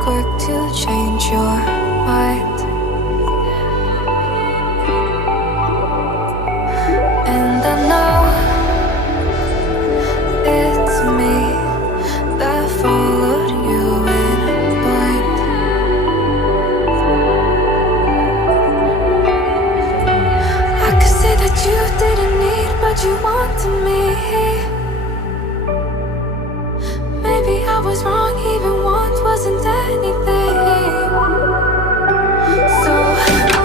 quick to change your mind. And I know it's me that followed you in blind. I could say that you didn't need, but you wanted me. Maybe I was wrong, even want wasn't anything. So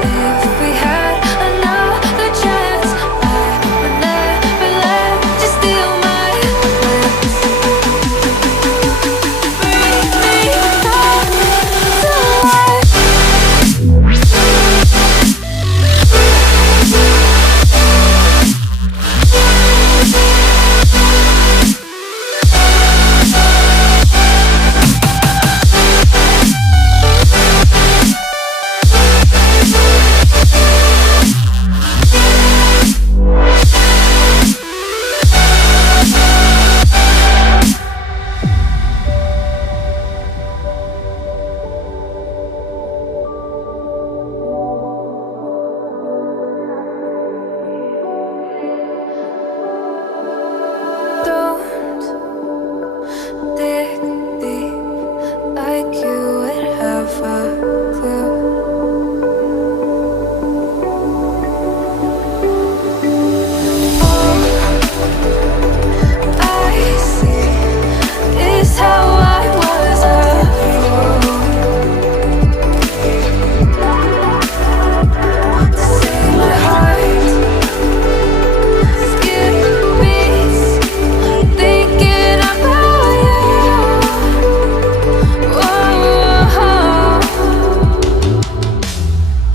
if we had another chance, I would never let you steal my glance. Bring me back to life. Don't dig deep like you would have a clue. All I see is how I was a fool to save my heart. Skip beats, thinking about you. Whoa.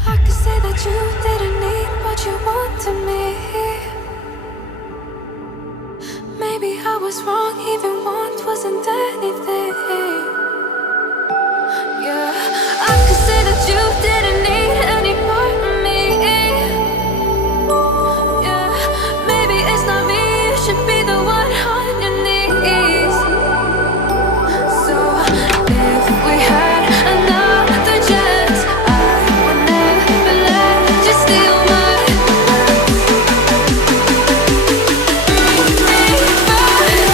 I could say that you didn't need, but you wanted me. Maybe I was wrong, even want wasn't anything. Yeah, I could say that you didn't need any part of me. Yeah, maybe it's not me, you should be the one on your knees. So if we had another chance, I would never let you steal my glance. Bring me back.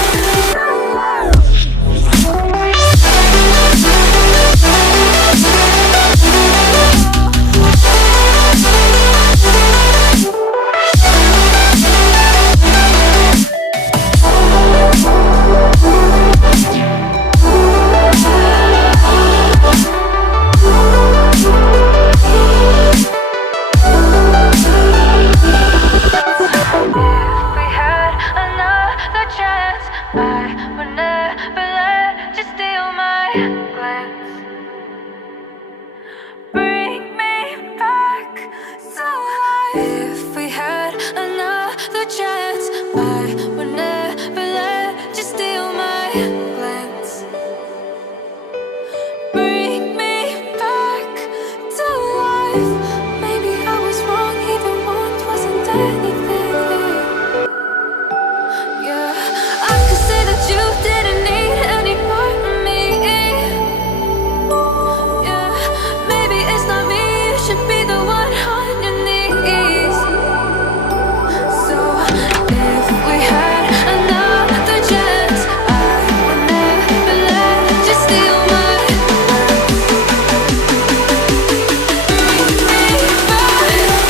If we had another chance, I would never let you steal my glance. Bring me back to life. If we had another chance, I would never let you steal my glance. Bring me back to life. Maybe I was wrong, even want wasn't anything. Yeah, I could say that you didn't need any part of me. Yeah, maybe it's not me, you should be the one on your knees. So if we had another chance, I would never let you steal my glance. Bring me back.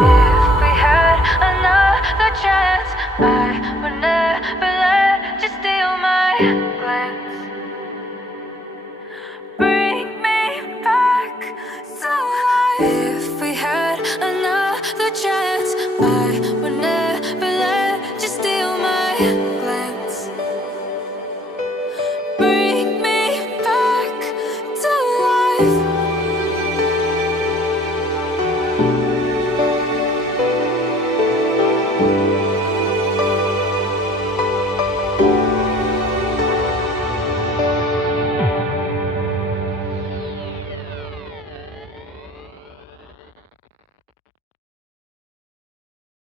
If we had another chance, I would never let you steal my glance.